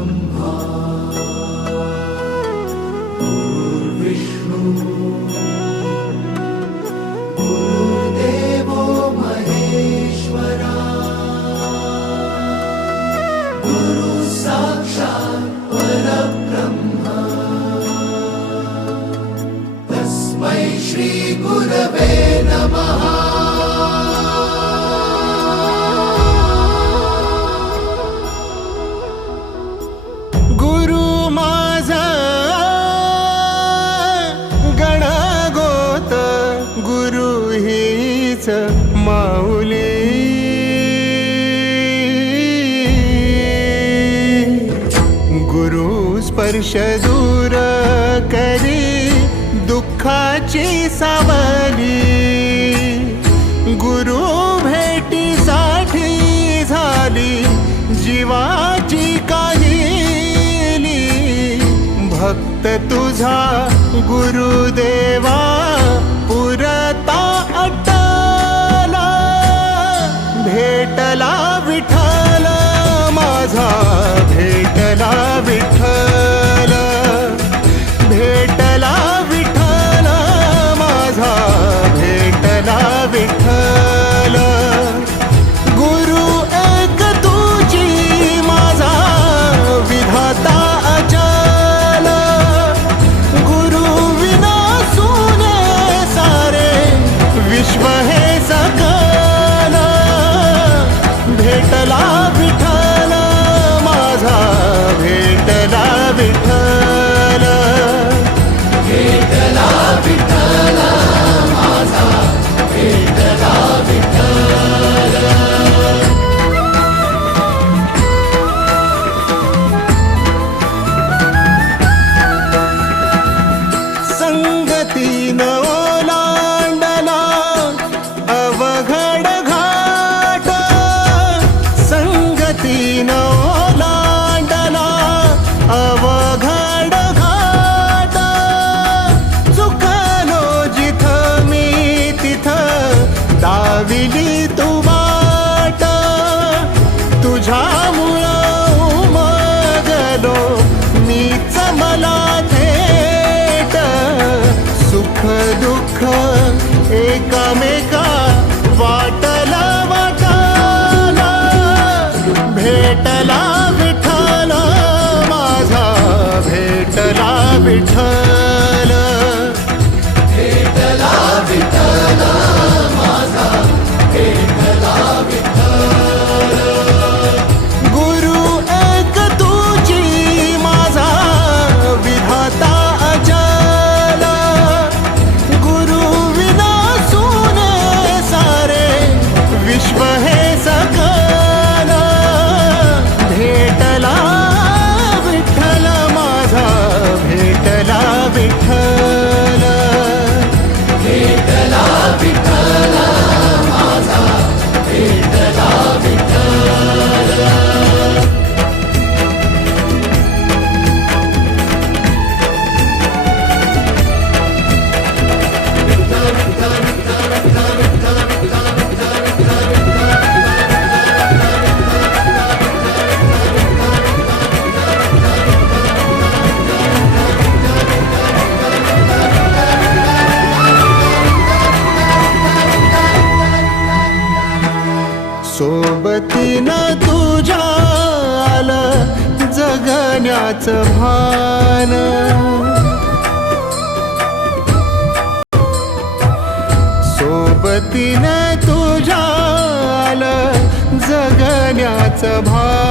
ब्रह्मा गुरुर्विष्णु गुरुर्देवो महेश्वरा गुरु साक्षात् परब्रह्म तस्मै श्री गुरवे नमः। माऊली गुरु स्पर्श दूर करी दुःखाची सावली गुरु भेटीसाठी झाली जीवाची काहिली भक्त तुझा गुरुदेवा पुरता भेटला विठ्ठल माझा भेटला विठ्ठल भेटला विठ्ठल माझा भेटला विठ्ठल गुरु एक तुझी माझा विधाता अचल गुरु विना सुने सारे विश्व हे सकल भेटला विठ्ठल माझा भेटला विठ्ठल भेटला विठ्ठल माझा भेटला विठ्ठल। संगतीन ओलांडला अवघड घाट संगतीन ओलांडला अवघड घाट चुकलो जिथं मी तिथं दाविली तू वाट तुझ्यामुळं उमगलो मीच मला थेट सुख दुःख एकामेका वाटला वाटाला भेटला विठ्ठल माझा भेटला विठ्ठल भेटला विठ्ठल माझा भेटला विठ्ठल गुरु एक तुझी माझा विधाता अचल गुरु विना सुने सारे विश्व हे सकल भेटला विठ्ठल माझा भेटला विठ्ठल भेटला विठ्ठल माझा भेटला विठ्ठल। सोबतीनं तुझ्या आलं जगण्याचं भान सोबतीनं तुझ्या आलं जगण्याचं भान